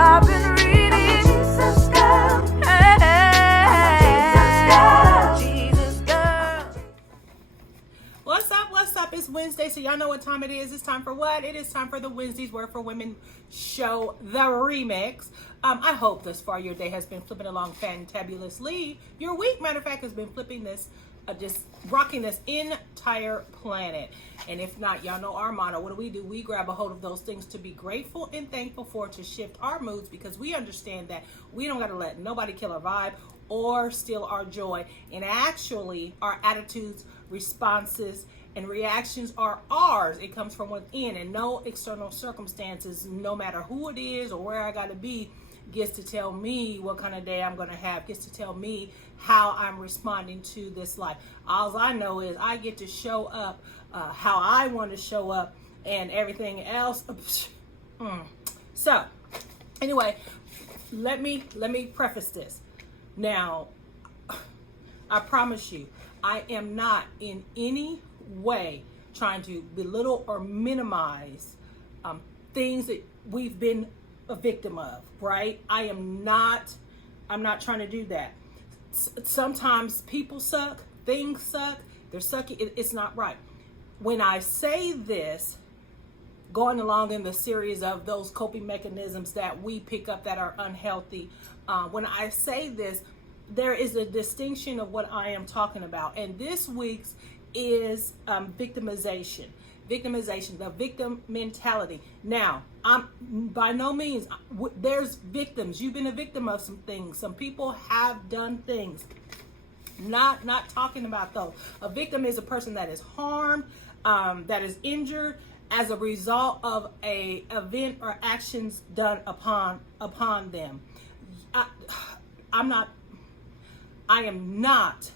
I've been reading. I'm a Jesus girl. Hey, Jesus girl. What's up? What's up? It's Wednesday, so y'all know what time it is. It's time for what? It is time for the Wednesday's Word for Women show, the REmiX. I hope thus far your day has been flipping along fantabulously. Your week, matter of fact, has been flipping this, just rocking this entire planet. And if not, y'all know our motto. What do? We grab a hold of those things to be grateful and thankful for, to shift our moods, because we understand that we don't got to let nobody kill our vibe or steal our joy. And actually, our attitudes, responses, and reactions are ours. It comes from within, and no external circumstances, no matter who it is or where I got to be, gets to tell me what kind of day I'm going to have, gets to tell me how I'm responding to this life. All I know is I get to show up how I want to show up, and everything else. So, anyway, let me preface this. Now, I promise you, I am not in any way trying to belittle or minimize things that we've been a victim of, right? I'm not trying to do that. Sometimes people suck, things suck, they're sucky, it's not right. When I say this, going along in the series of those coping mechanisms that we pick up that are unhealthy, when I say this, there is a distinction of what I am talking about. And this week's is victimization, the victim mentality. Now, I'm by no means, there's victims. You've been a victim of some things. Some people have done things. Not talking about those. A victim is a person that is harmed, that is injured as a result of a event or actions done upon them. I am not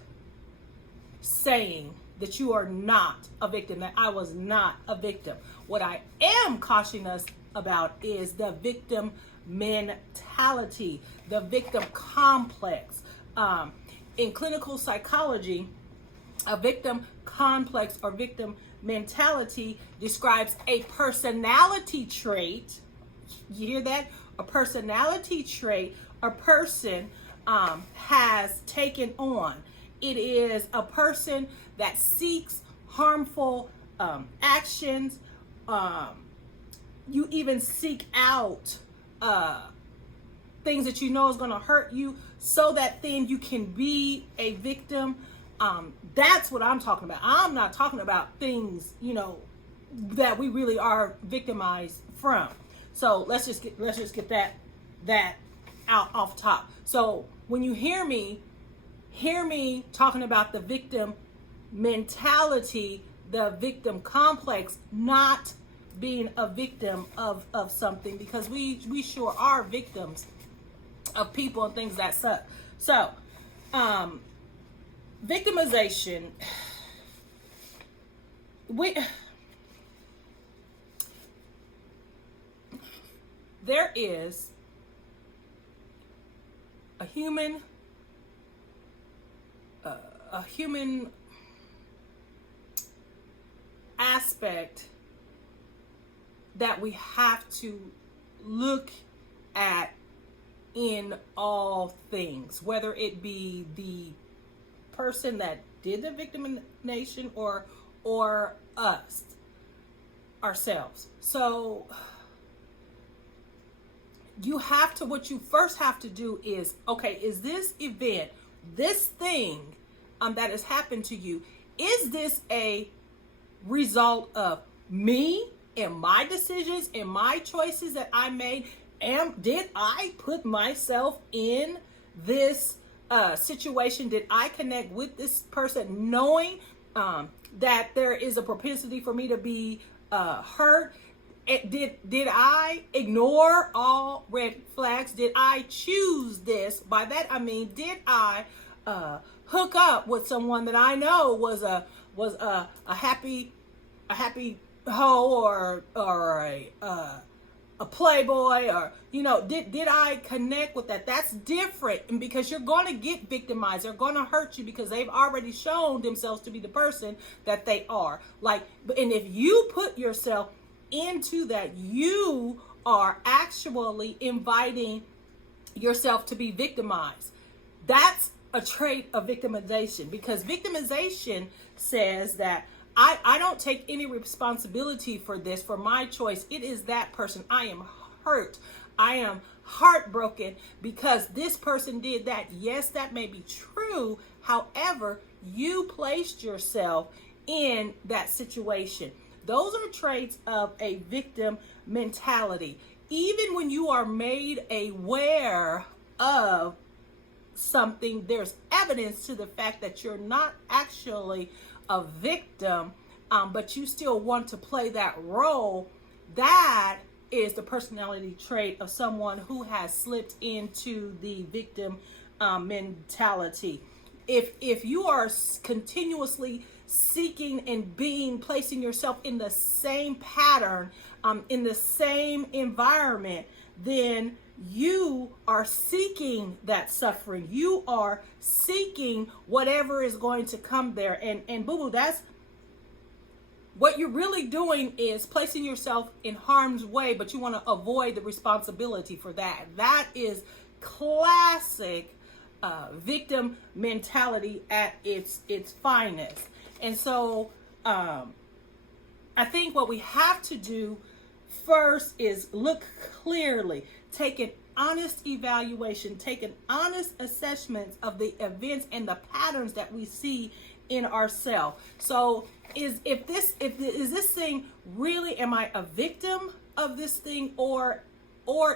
saying that you are not a victim, that I was not a victim. What I am cautioning us about is the victim mentality, the victim complex. In clinical psychology, a victim complex or victim mentality describes a personality trait. You hear that? A personality trait a person has taken on. It is a person that seeks harmful actions. You even seek out things that you know is going to hurt you, so that then you can be a victim. That's what I'm talking about. I'm not talking about things, that we really are victimized from. So let's just get that out off top. So when you hear me talking about the victim mentality, the victim complex, not being a victim of something, because we sure are victims of people and things that suck. So, victimization, there is a human aspect that we have to look at in all things, whether it be the person that did the victimization or us ourselves. So what you first have to do is, okay, is this event, this thing that has happened to you, is this a result of me and my decisions and my choices that I made? Did I put myself in this situation? Did I connect with this person knowing that there is a propensity for me to be hurt? Did I ignore all red flags? Did I choose this? By that I mean, did I hook up with someone that I know was a happy hoe or a playboy, or did I connect with that? That's different, and because you're going to get victimized, they're going to hurt you because they've already shown themselves to be the person that they are. And if you put yourself into that, you are actually inviting yourself to be victimized. That's a trait of victimization, because victimization says that I don't take any responsibility for this, for my choice. It is that person. I am hurt. I am heartbroken because this person did that. Yes, that may be true. However, you placed yourself in that situation. Those are traits of a victim mentality. Even when you are made aware of something, there's evidence to the fact that you're not actually a victim, but you still want to play that role. That is the personality trait of someone who has slipped into the victim mentality. If you are continuously seeking and placing yourself in the same pattern, in the same environment, then you are seeking that suffering. You are seeking whatever is going to come there. And boo-boo, that's what you're really doing, is placing yourself in harm's way, but you want to avoid the responsibility for that. That is classic victim mentality at its finest. And so I think what we have to do first is look clearly, take an honest evaluation, take an honest assessment of the events and the patterns that we see in ourselves. So is this thing really, am I a victim of this thing, or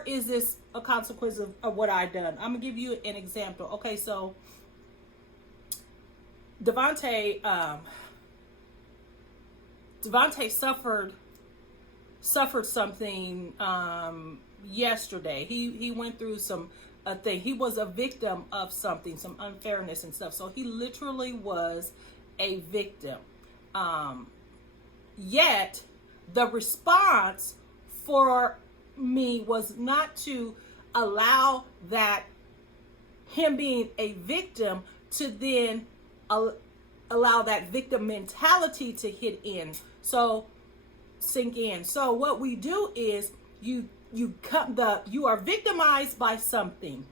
is this a consequence of what I've done? I'm gonna give you an example. Okay, so Devontae suffered something yesterday. He went through a thing. He was a victim of something, some unfairness and stuff. So he literally was a victim. Yet the response for me was not to allow that him being a victim to then allow that victim mentality to sink in. So what we do is you are victimized by something.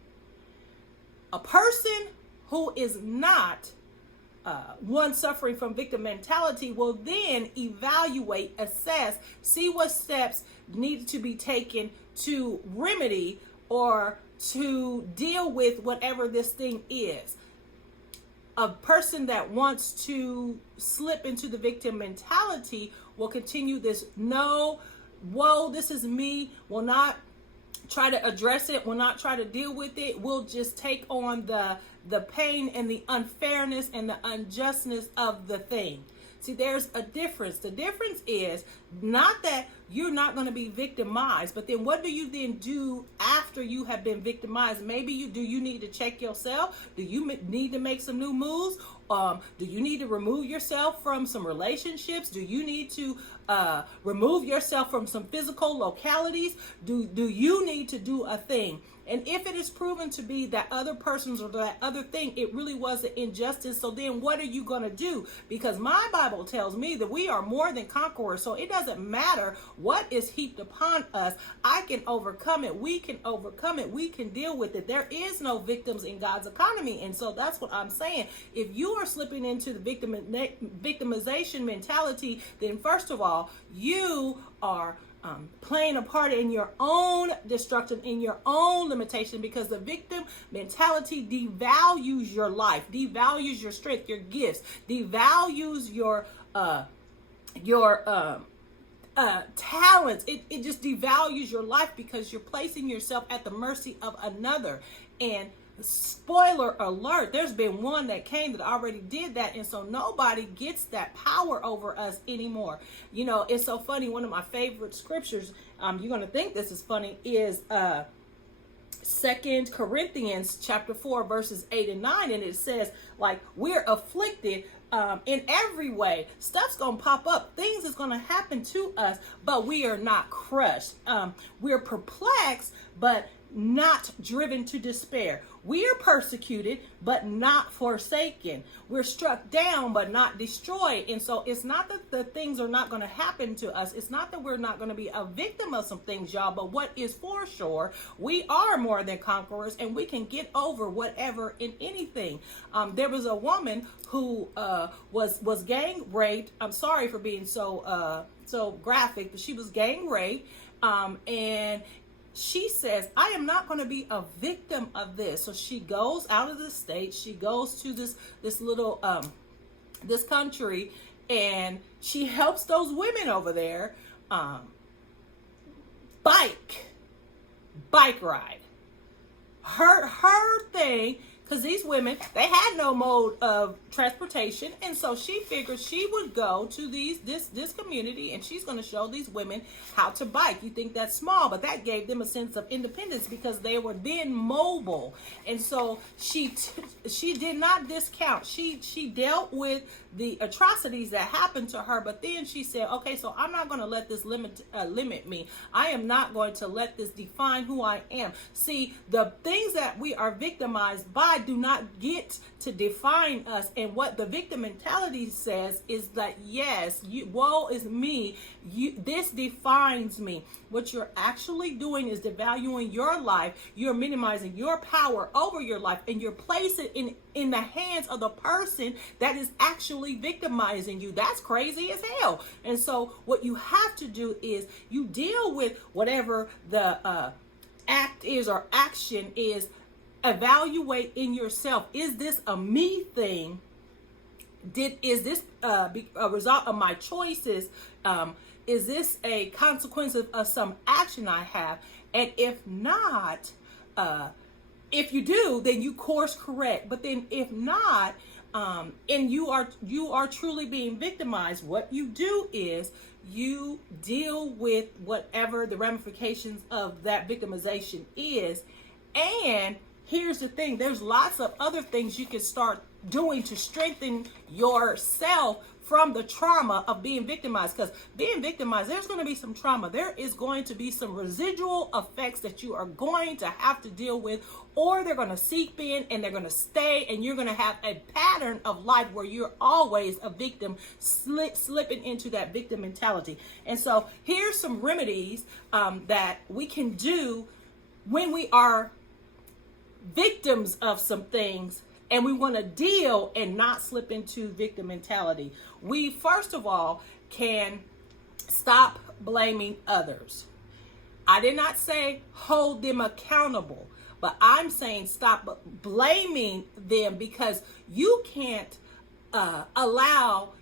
A person who is not one suffering from victim mentality will then evaluate, assess, see what steps need to be taken to remedy or to deal with whatever this thing is. A person that wants to slip into the victim mentality will continue this woe, this is me, will not try to address it, will not try to deal with it, will just take on the pain and the unfairness and the unjustness of the thing. See, there's a difference. The difference is not that you're not going to be victimized, but then what do you then do after you have been victimized? Maybe you need to check yourself. Do you need to make some new moves? Do you need to remove yourself from some relationships? Do you need to remove yourself from some physical localities? Do you need to do a thing? And if it is proven to be that other person's or that other thing, it really was an injustice, so then what are you going to do? Because my Bible tells me that we are more than conquerors, so it doesn't matter what is heaped upon us. I can overcome it. We can overcome it. We can deal with it. There is no victims in God's economy. And so that's what I'm saying. If you are slipping into the victimization mentality, then first of all, you are playing a part in your own destruction, in your own limitation, because the victim mentality devalues your life, devalues your strength, your gifts, devalues your talents. It just devalues your life because you're placing yourself at the mercy of another. And spoiler alert, there's been one that came that already did that, and so nobody gets that power over us anymore. You know, it's so funny. One of my favorite scriptures, you're going to think this is funny, is 2 Corinthians chapter 4 verses 8 and 9, and it says, like, we're afflicted in every way. Stuff's gonna pop up. Things is gonna happen to us, but we are not crushed. We're perplexed, but not driven to despair. We are persecuted, but not forsaken. We're struck down, but not destroyed. And so it's not that the things are not going to happen to us. It's not that we're not going to be a victim of some things, y'all. But what is for sure, we are more than conquerors, and we can get over whatever and anything. There was a woman who was gang raped. I'm sorry for being so graphic, but she was gang raped, and she says, I am not going to be a victim of this. So she goes out of the state. She goes to this little, this country, and she helps those women over there bike ride. Her thing, because these women, they had no mode of transportation, and so she figured she would go to this community, and she's going to show these women how to bike. You think that's small, but that gave them a sense of independence because they were then mobile. And so she did not discount. She dealt with the atrocities that happened to her, but then she said, okay, so I'm not going to let this limit me. I am not going to let this define who I am. See, the things that we are victimized by do not get to define us. And what the victim mentality says is that, yes, woe is me. This defines me. What you're actually doing is devaluing your life. You're minimizing your power over your life, and you're placing it in the hands of the person that is actually victimizing you. That's crazy as hell. And so what you have to do is you deal with whatever the act is or action is. Evaluate in yourself. Is this a me thing? Is this a result of my choices? Is this a consequence of some action I have? And if not, if you do, then you course correct. But then if not, and you are truly being victimized, what you do is you deal with whatever the ramifications of that victimization is. And here's the thing, there's lots of other things you can start doing to strengthen yourself from the trauma of being victimized. Because being victimized, there's going to be some trauma. There is going to be some residual effects that you are going to have to deal with, or they're going to seep in and they're going to stay, and you're going to have a pattern of life where you're always a victim, slipping into that victim mentality. And so here's some remedies that we can do when we are victims of some things and we want to deal and not slip into victim mentality. We first of all can stop blaming others. I did not say hold them accountable, but I'm saying stop blaming them, because you can't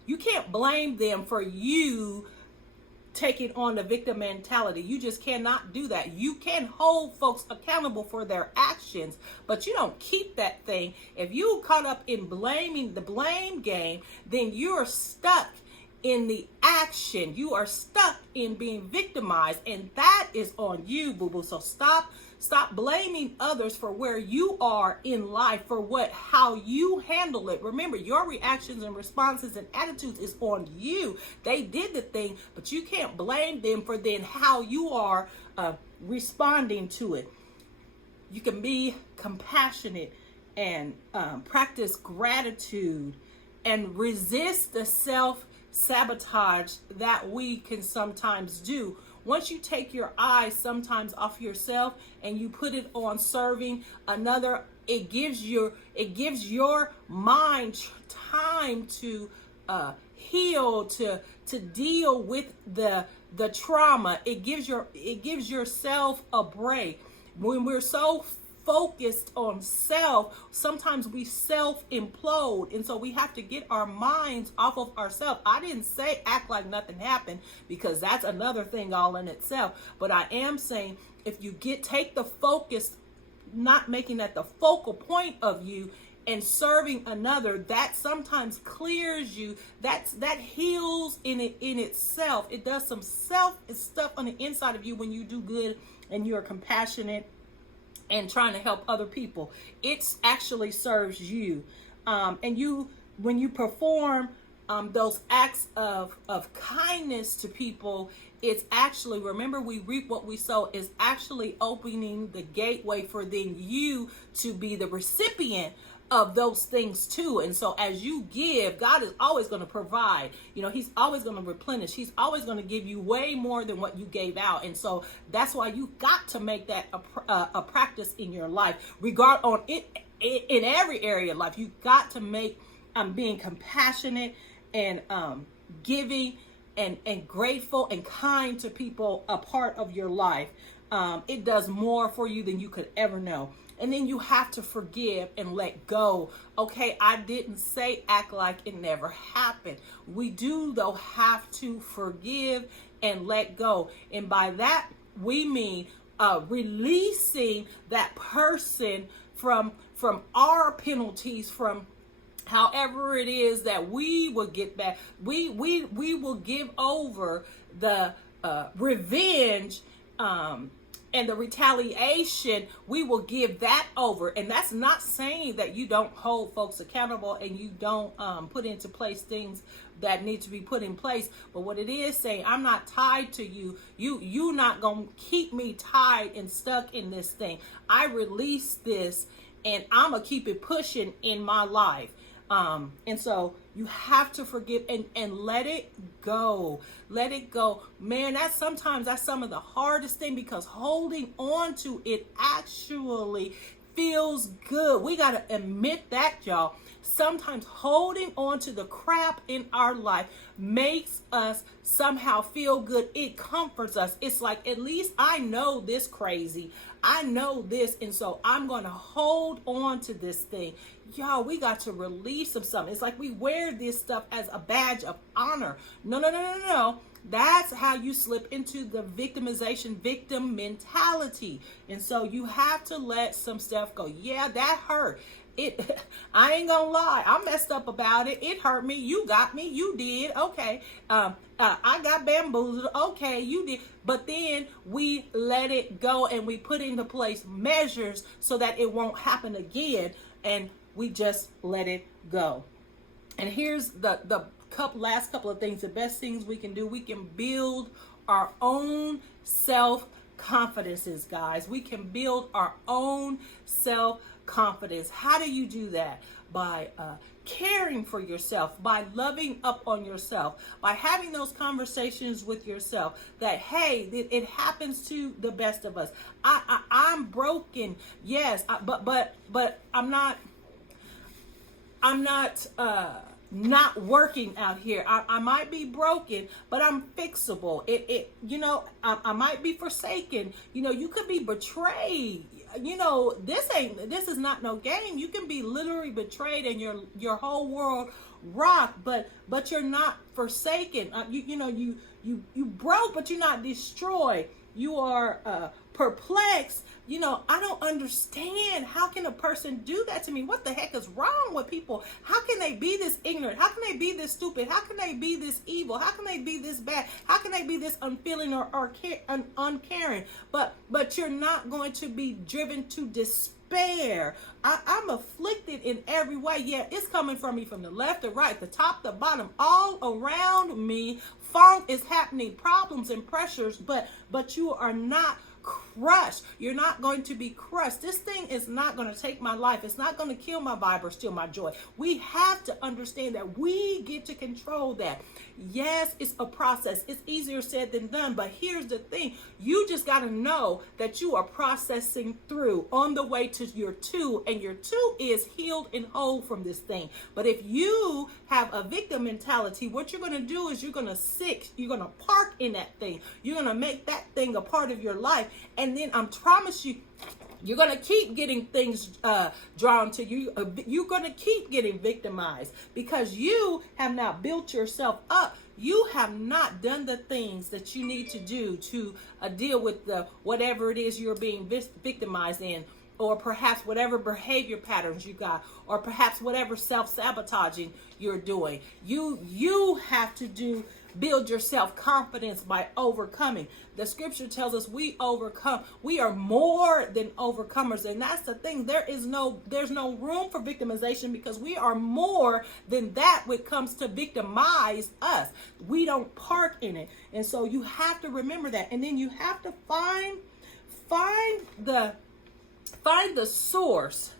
you can't blame them for you taking on the victim mentality. You just cannot do that. You can hold folks accountable for their actions, but you don't keep that thing. If you caught up in blaming the blame game, then you're stuck in the action. You are stuck in being victimized, and that is on you, boo-boo. So stop blaming others for where you are in life, for how you handle it. Remember, your reactions and responses and attitudes is on you. They did the thing, but you can't blame them for then how you are responding to it. You can be compassionate and practice gratitude and resist the self-sabotage that we can sometimes do. Once you take your eyes sometimes off yourself and you put it on serving another, it gives your mind time to heal, to deal with the trauma. It gives yourself a break. When we're so focused on self, sometimes we self-implode, and so we have to get our minds off of ourselves. I didn't say act like nothing happened, because that's another thing all in itself, but I am saying if you take the focus, not making that the focal point of you and serving another, that sometimes clears you. That heals in itself. It does some self stuff on the inside of you when you do good and you're compassionate and trying to help other people. It actually serves you. And when you perform those acts of kindness to people, it's actually, remember, we reap what we sow, is actually opening the gateway for then you to be the recipient of those things too. And so as you give, God is always going to provide. He's always going to replenish. He's always going to give you way more than what you gave out. And so that's why you got to make that a practice in your life, in every area of life. You got to make being compassionate and giving and grateful and kind to people a part of your life. It does more for you than you could ever know. And then you have to forgive and let go. Okay, I didn't say act like it never happened. We do, though, have to forgive and let go. And by that, we mean releasing that person from our penalties, from however it is that we will get back. We will give over the revenge and the retaliation. We will give that over. And that's not saying that you don't hold folks accountable and you don't put into place things that need to be put in place. But what it is saying, I'm not tied to you. You not gonna keep me tied and stuck in this thing. I release this and I'm gonna keep it pushing in my life. And so you have to forgive and let it go. Let it go. Man, that's some of the hardest thing, because holding on to it actually feels good. We got to admit that, y'all. Sometimes holding on to the crap in our life makes us somehow feel good. It comforts us. It's like, at least I know this crazy. I know this, and so I'm going to hold on to this thing. Y'all, we got to release of something. It's like we wear this stuff as a badge of honor. No. That's how you slip into the victimization, victim mentality. And so you have to let some stuff go. Yeah, that hurt. I ain't gonna lie, I messed up about it. It hurt me. You got me. You did. Okay. I got bamboozled. Okay, you did. But then we let it go and we put into place measures so that it won't happen again. And we just let it go. And here's the last couple of things. The best things we can do. We can build our own self-confidences, guys. We can build our own self-confidence. How do you do that? By caring for yourself, by loving up on yourself, by having those conversations with yourself that, hey, it happens to the best of us. I'm broken, yes, but I'm not working out here. I might be broken, but I'm fixable. I might be forsaken. You could be betrayed. This is not no game. You can be literally betrayed and your whole world rocked, but you're not forsaken. You broke, but you're not destroyed. You are perplexed. I don't understand. How can a person do that to me? What the heck is wrong with people? How can they be this ignorant? How can they be this stupid? How can they be this evil? How can they be this bad? How can they be this unfeeling or uncaring? But you're not going to be driven to despair. I'm afflicted in every way. Yeah, it's coming from me from the left, the right, the top, the bottom, all around me. Funk is happening, problems and pressures, but you are not crushed. You're not going to be crushed. This thing is not going to take my life. It's not going to kill my vibe or steal my joy. We have to understand that we get to control that. Yes, it's a process. It's easier said than done, but here's the thing. You just got to know that you are processing through on the way to your two, and your two is healed and whole from this thing. But if you have a victim mentality, what you're going to do is you're going to park in that thing. You're going to make that thing a part of your life. And then I promise you, you're going to keep getting things drawn to you. You're going to keep getting victimized because you have not built yourself up. You have not done the things that you need to do to deal with whatever it is you're being victimized in, or perhaps whatever behavior patterns you got, or perhaps whatever self-sabotaging you're doing. You have to do build your self-confidence by overcoming. The scripture tells us we overcome. We are more than overcomers. And that's the thing. There's no room for victimization, because we are more than that when it comes to victimize us. We don't park in it. And so you have to remember that. And then you have to find the source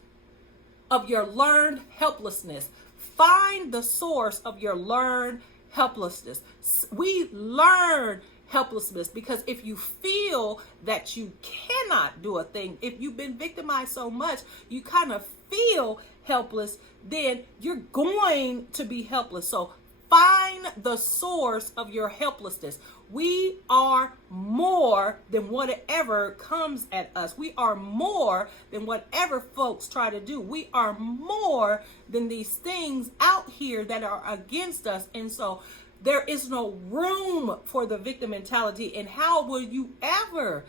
of your learned helplessness. Find the source of your learned helplessness. We learn helplessness because if you feel that you cannot do a thing, if you've been victimized so much, you kind of feel helpless, then you're going to be helpless. So find the source of your helplessness. We are more than whatever comes at us. We are more than whatever folks try to do. We are more than these things out here that are against us. And so there is no room for the victim mentality. And how will you ever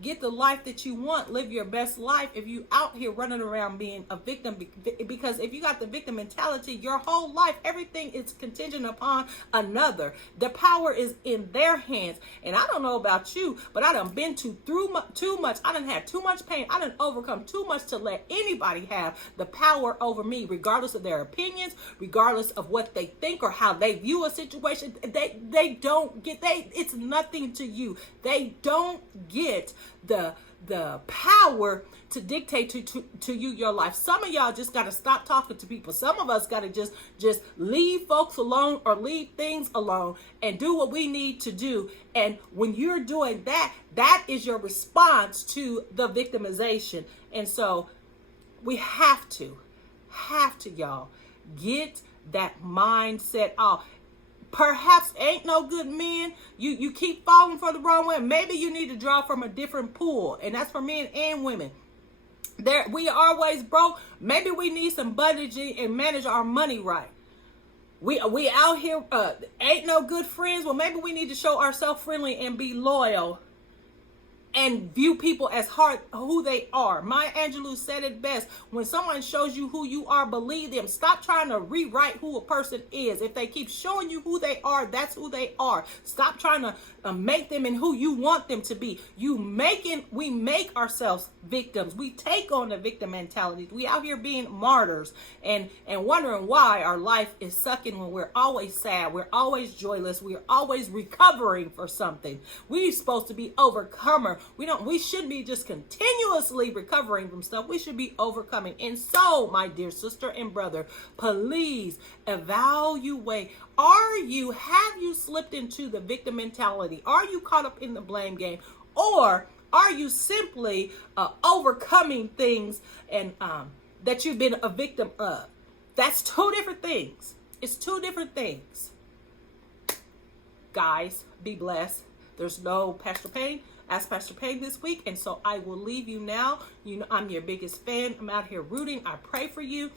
get the life that you want, live your best life, if you out here running around being a victim? Because if you got the victim mentality, your whole life, everything is contingent upon another. The power is in their hands. And I don't know about you, but I done been through too much. I done had too much pain. I done overcome too much to let anybody have the power over me, regardless of their opinions, regardless of what they think or how they view a situation. They don't get, it's nothing to you. They don't get the power to dictate to you your life. Some of y'all just got to stop talking to people. Some of us got to just leave folks alone or leave things alone and do what we need to do. And when you're doing that, that is your response to the victimization. And so we have to y'all get that mindset off. Perhaps ain't no good men. You keep falling for the wrong way. Maybe you need to draw from a different pool. And that's for men and women. We are always broke. Maybe we need some budgeting and manage our money right. We out here ain't no good friends. Well, maybe we need to show ourselves friendly and be loyal and view people as who they are. Maya Angelou said it best. When someone shows you who you are, believe them. Stop trying to rewrite who a person is. If they keep showing you who they are, that's who they are. Stop trying to make them in who you want them to be. We make ourselves victims. We take on the victim mentality. We out here being martyrs and wondering why our life is sucking when we're always sad. We're always joyless. We're always recovering for something. We're supposed to be overcomer. We shouldn't be just continuously recovering from stuff. We should be overcoming. And so, my dear sister and brother, please evaluate. Have you slipped into the victim mentality? Are you caught up in the blame game? Or are you simply overcoming things and that you've been a victim of? That's two different things. It's two different things. Guys, be blessed. There's no Pastor Payne. Ask Pastor Payne this week. And so I will leave you now. You know, I'm your biggest fan. I'm out here rooting. I pray for you.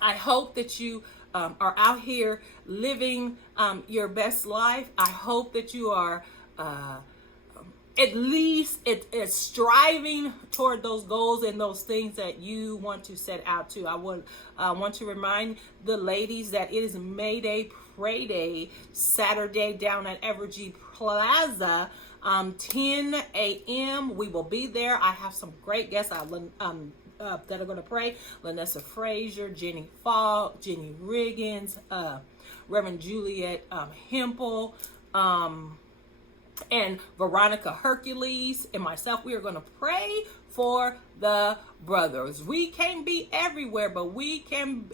I hope that you are out here living your best life. I hope that you are at least striving toward those goals and those things that you want to set out to. I want to remind the ladies that it is May Day, Pray Day, Saturday down at Evergy Plaza. 10 a.m. We will be there. I have some great guests that are going to pray. Lanessa Frazier, Jenny Falk, Jenny Riggins, Reverend Juliet Hempel, and Veronica Hercules, and myself. We are going to pray for the brothers. We can't be everywhere, but we can't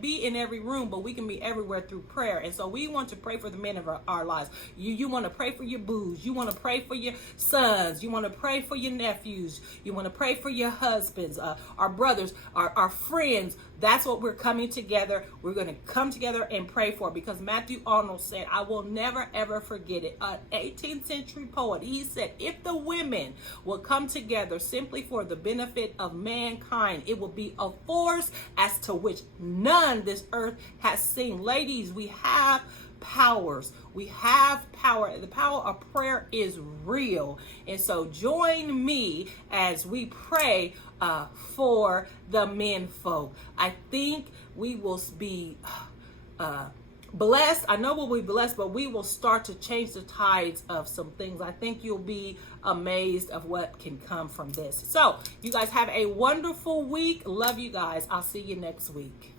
be in every room, but we can be everywhere through prayer. And so we want to pray for the men of our lives. You want to pray for your boos. You want to pray for your sons. You want to pray for your nephews. You want to pray for your husbands, our brothers, our friends. That's what we're coming together. We're going to come together and pray for, because Matthew Arnold said, I will never, ever forget it. An 18th century poet. He said, if the women will come together simply for the benefit of mankind, it will be a force as to which none this earth has seen. Ladies, we have powers. We have power. The power of prayer is real. And so join me as we pray for the men folk. I think we will be blessed. I know we'll be blessed, but we will start to change the tides of some things. I think you'll be amazed of what can come from this. So you guys have a wonderful week. Love you guys. I'll see you next week.